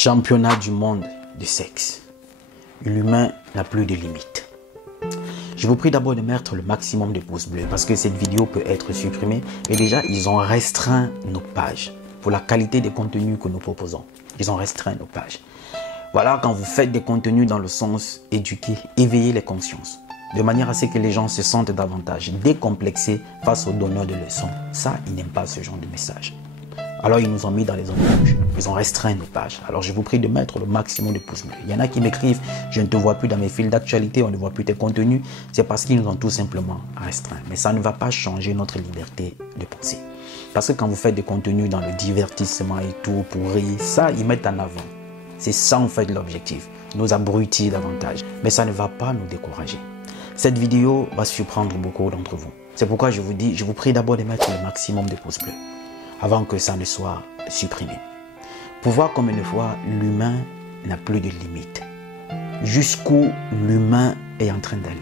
Championnat du monde de sexe. L'humain n'a plus de limites. Je vous prie d'abord de mettre le maximum de pouces bleus parce que cette vidéo peut être supprimée. Et déjà, ils ont restreint nos pages pour la qualité des contenus que nous proposons. Ils ont restreint nos pages. Voilà, quand vous faites des contenus dans le sens éduquer, éveiller les consciences, de manière à ce que les gens se sentent davantage décomplexés face aux donneurs de leçons. Ça, ils n'aiment pas ce genre de message. Alors, ils nous ont mis dans les zones rouges. Ils ont restreint nos pages. Alors, je vous prie de mettre le maximum de pouces bleus. Il y en a qui m'écrivent, je ne te vois plus dans mes fils d'actualité, on ne voit plus tes contenus. C'est parce qu'ils nous ont tout simplement restreints. Mais ça ne va pas changer notre liberté de penser. Parce que quand vous faites des contenus dans le divertissement et tout, pour rire, ça, ils mettent en avant. C'est ça, en fait, l'objectif. Nous abrutir davantage. Mais ça ne va pas nous décourager. Cette vidéo va surprendre beaucoup d'entre vous. C'est pourquoi je vous dis, je vous prie d'abord de mettre le maximum de pouces bleus avant que ça ne soit supprimé. Pour voir comme une fois, l'humain n'a plus de limites. Jusqu'où l'humain est en train d'aller.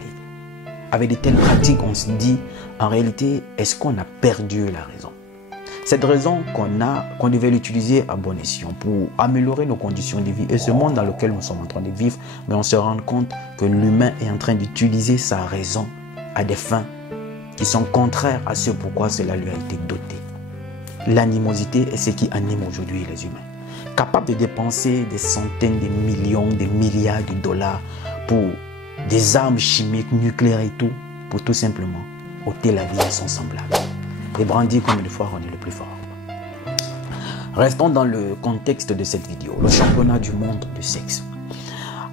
Avec de telles pratiques, on se dit, en réalité, est-ce qu'on a perdu la raison? Cette raison qu'on devait l'utiliser à bon escient pour améliorer nos conditions de vie et ce monde dans lequel nous sommes en train de vivre, mais on se rend compte que l'humain est en train d'utiliser sa raison à des fins qui sont contraires à ce pourquoi cela lui a été doté. L'animosité est ce qui anime aujourd'hui les humains. Capable de dépenser des centaines de millions, des milliards de dollars pour des armes chimiques, nucléaires et tout, pour tout simplement ôter la vie à son semblable. Et brandir comme une fois on est le plus fort. Restons dans le contexte de cette vidéo, le championnat du monde de sexe.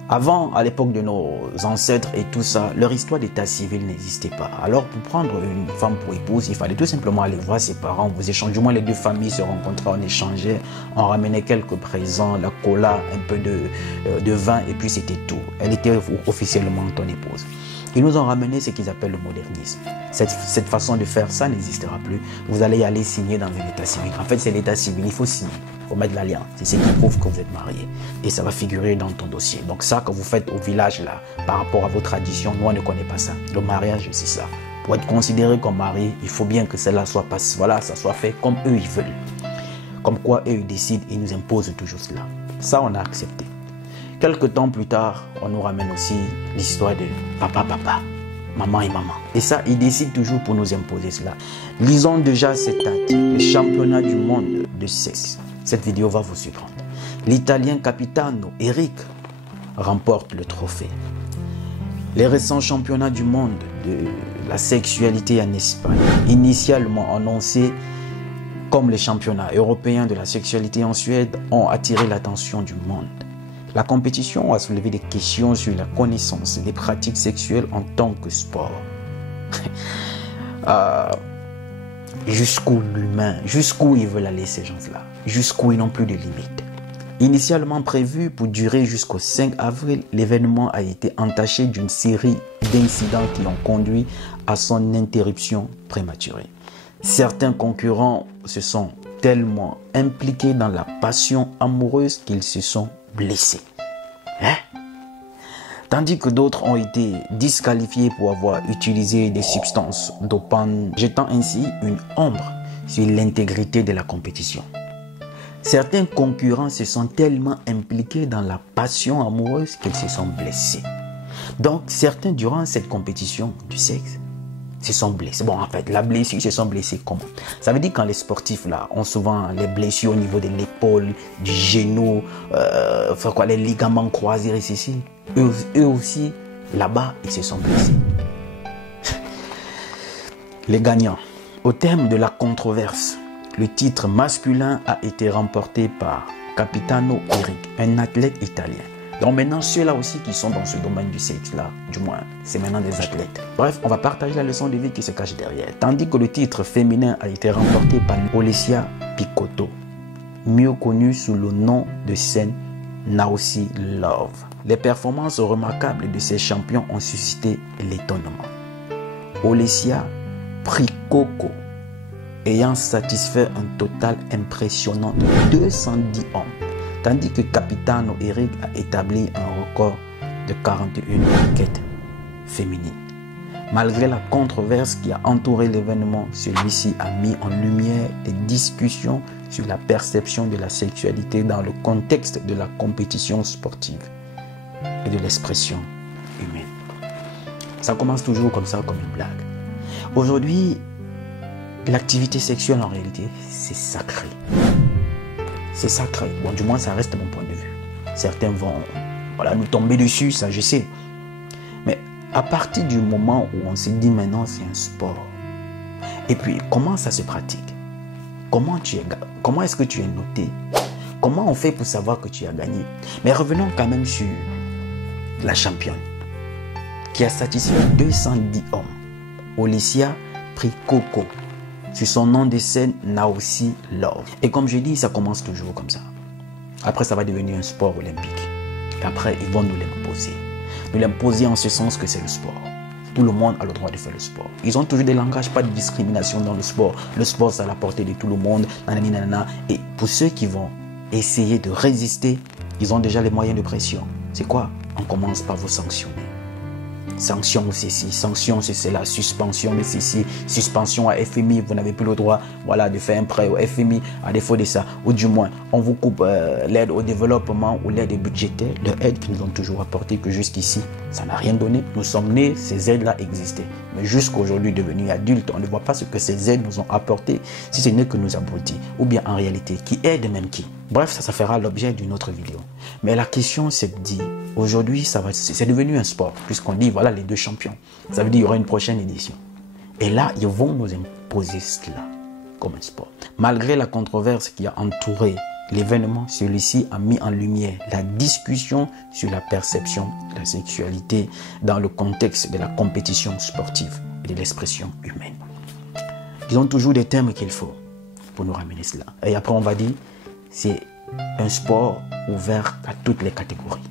Avant, à l'époque de nos ancêtres et tout ça, leur histoire d'état civil n'existait pas. Alors, pour prendre une femme pour épouse, il fallait tout simplement aller voir ses parents. Vous échangez, du moins les deux familles se rencontraient, on échangeait, on ramenait quelques présents, la cola, un peu de vin, et puis c'était tout. Elle était officiellement ton épouse. Ils nous ont ramené ce qu'ils appellent le modernisme. Cette façon de faire, ça n'existera plus. Vous allez aller signer dans un état civil. En fait, c'est l'état civil, il faut signer. Il faut mettre l'alliance. C'est ce qui prouve que vous êtes marié. Et ça va figurer dans ton dossier. Donc ça, que vous faites au village, là, par rapport à vos traditions, nous, on ne connaît pas ça. Le mariage, c'est ça. Pour être considéré comme marié, il faut bien que cela soit passé. Voilà, ça soit fait comme eux, ils veulent. Comme quoi, eux, ils décident, ils nous imposent toujours cela. Ça, on a accepté. Quelques temps plus tard, on nous ramène aussi l'histoire de papa, maman et maman. Et ça, ils décident toujours pour nous imposer cela. Lisons déjà cet article, le championnat du monde de sexe. Cette vidéo va vous surprendre. L'Italien Capitano Eric remporte le trophée. Les récents championnats du monde de la sexualité en Espagne, initialement annoncés comme les championnats européens de la sexualité en Suède, ont attiré l'attention du monde. La compétition a soulevé des questions sur la connaissance des pratiques sexuelles en tant que sport. Jusqu'où l'humain, jusqu'où ils veulent aller ces gens-là, jusqu'où ils n'ont plus de limites. Initialement prévu pour durer jusqu'au 5 avril, l'événement a été entaché d'une série d'incidents qui ont conduit à son interruption prématurée. Certains concurrents se sont tellement impliqués dans la passion amoureuse qu'ils se sont blessés. Tandis que d'autres ont été disqualifiés pour avoir utilisé des substances dopantes, jetant ainsi une ombre sur l'intégrité de la compétition. Certains concurrents se sont tellement impliqués dans la passion amoureuse qu'ils se sont blessés. Donc, certains, durant cette compétition du sexe, se sont blessés. Bon, en fait, la blessure, se sont blessés comment? Ça veut dire quand les sportifs là ont souvent les blessures au niveau de l'épaule, du genou, les ligaments croisés et ceci. Eux aussi, là-bas, ils se sont blessés. Les gagnants. Au terme de la controverse, le titre masculin a été remporté par Capitano Eric, un athlète italien. Donc maintenant, ceux-là aussi qui sont dans ce domaine du sexe là, du moins, c'est maintenant des athlètes. Bref, on va partager la leçon de vie qui se cache derrière. Tandis que le titre féminin a été remporté par Alessia Picotto, mieux connue sous le nom de scène Naosi Love. Les performances remarquables de ces champions ont suscité l'étonnement. Alessia Picotto ayant satisfait un total impressionnant de 210 hommes. Tandis que Capitano Eric a établi un record de 41 enquêtes féminines. Malgré la controverse qui a entouré l'événement, celui-ci a mis en lumière des discussions sur la perception de la sexualité dans le contexte de la compétition sportive et de l'expression humaine. Ça commence toujours comme ça, comme une blague. Aujourd'hui, l'activité sexuelle en réalité, c'est sacré. C'est sacré. Bon, du moins, ça reste mon point de vue. Certains vont nous tomber dessus, ça je sais. Mais à partir du moment où on se dit maintenant c'est un sport, et puis comment ça se pratique? Comment est-ce que tu es noté? Comment on fait pour savoir que tu as gagné? Mais revenons quand même sur la championne qui a satisfait 210 hommes. Olicia Prikoko. Sur son nom de scène, Naosi Love. Et comme je dis, ça commence toujours comme ça. Après, ça va devenir un sport olympique. Et après, ils vont nous l'imposer. Nous l'imposer en ce sens que c'est le sport. Tout le monde a le droit de faire le sport. Ils ont toujours des langages, pas de discrimination dans le sport. Le sport, c'est à la portée de tout le monde. Nanani, nanana. Et pour ceux qui vont essayer de résister, ils ont déjà les moyens de pression. C'est quoi? On commence par vous sanctionner. Sanction c'est ci, sanction c'est cela, suspension de ceci, suspension à FMI, vous n'avez plus le droit de faire un prêt au FMI à défaut de ça, ou du moins on vous coupe l'aide au développement ou l'aide budgétaire, l'aide qu'ils nous ont toujours apporté que jusqu'ici ça n'a rien donné. Nous sommes nés, ces aides-là existaient, mais jusqu'aujourd'hui devenus adultes, on ne voit pas ce que ces aides nous ont apporté, si ce n'est que nous abrutis, ou bien en réalité qui aide même qui. Bref, ça fera l'objet d'une autre vidéo. Mais la question c'est de dire, aujourd'hui, c'est devenu un sport, puisqu'on dit, voilà les deux champions. Ça veut dire qu'il y aura une prochaine édition. Et là, ils vont nous imposer cela comme un sport. Malgré la controverse qui a entouré l'événement, celui-ci a mis en lumière la discussion sur la perception de la sexualité dans le contexte de la compétition sportive et de l'expression humaine. Ils ont toujours des termes qu'il faut pour nous ramener cela. Et après, on va dire, c'est un sport ouvert à toutes les catégories.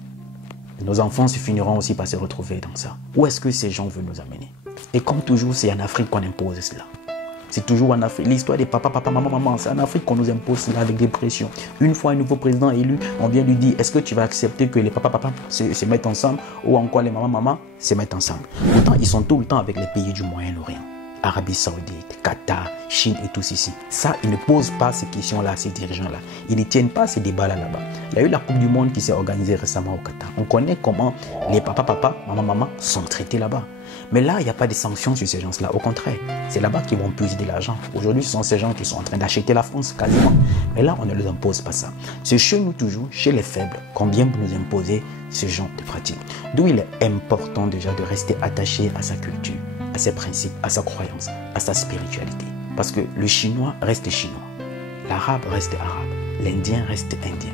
Nos enfants se finiront aussi par se retrouver dans ça. Où est-ce que ces gens veulent nous amener? Et comme toujours, c'est en Afrique qu'on impose cela. C'est toujours en Afrique. L'histoire des papa, maman, c'est en Afrique qu'on nous impose cela avec des pressions. Une fois un nouveau président élu, on vient lui dire, est-ce que tu vas accepter que les papa se mettent ensemble ou encore les maman se mettent ensemble? Pourtant, ils sont tout le temps avec les pays du Moyen-Orient. Arabie Saoudite, Qatar, Chine et tout ceci. Ça, ils ne posent pas ces questions-là, ces dirigeants-là. Ils ne tiennent pas ces débats-là là-bas. Il y a eu la Coupe du Monde qui s'est organisée récemment au Qatar. On connaît comment les papa, maman sont traités là-bas. Mais là, il n'y a pas de sanctions sur ces gens-là. Au contraire, c'est là-bas qu'ils vont puiser de l'argent. Aujourd'hui, ce sont ces gens qui sont en train d'acheter la France quasiment. Mais là, on ne leur impose pas ça. C'est chez nous toujours, chez les faibles, qu'on vient pour nous imposer ce genre de pratique. D'où il est important déjà de rester attaché à sa culture, à ses principes, à sa croyance, à sa spiritualité. Parce que le chinois reste chinois, l'arabe reste arabe, l'indien reste indien.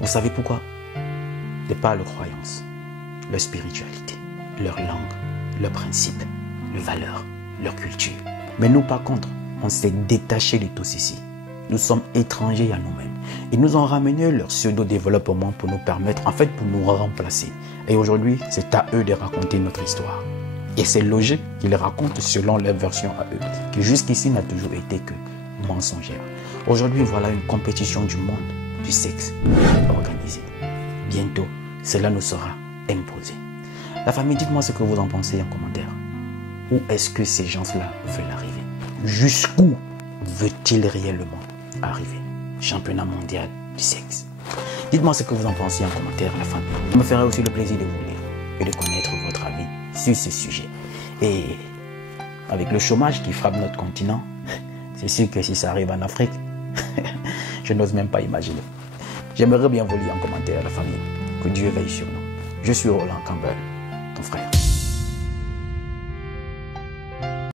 Vous savez pourquoi? De par leurs croyances, leur spiritualité, leur langue, leurs principes, leurs valeurs, leur culture. Mais nous, par contre, on s'est détaché de tout ceci. Nous sommes étrangers à nous-mêmes. Ils nous ont ramené leur pseudo-développement pour nous permettre, pour nous remplacer. Et aujourd'hui, c'est à eux de raconter notre histoire. Et c'est logique qu'ils racontent selon leur version à eux, qui jusqu'ici n'a toujours été que mensongère. Aujourd'hui, voilà une compétition du monde du sexe organisée. Bientôt, cela nous sera imposé. La famille, dites-moi ce que vous en pensez en commentaire. Où est-ce que ces gens-là veulent arriver? Jusqu'où veut-il réellement arriver? Championnat mondial du sexe. Dites-moi ce que vous en pensez en commentaire, la famille. Je me ferai aussi le plaisir de vous lire et de connaître votre avis sur ce sujet. Et avec le chômage qui frappe notre continent, c'est sûr que si ça arrive en Afrique, je n'ose même pas imaginer. J'aimerais bien vous lire en commentaire, la famille. Que Dieu veille sur nous. Je suis Roland Campbell, ton frère.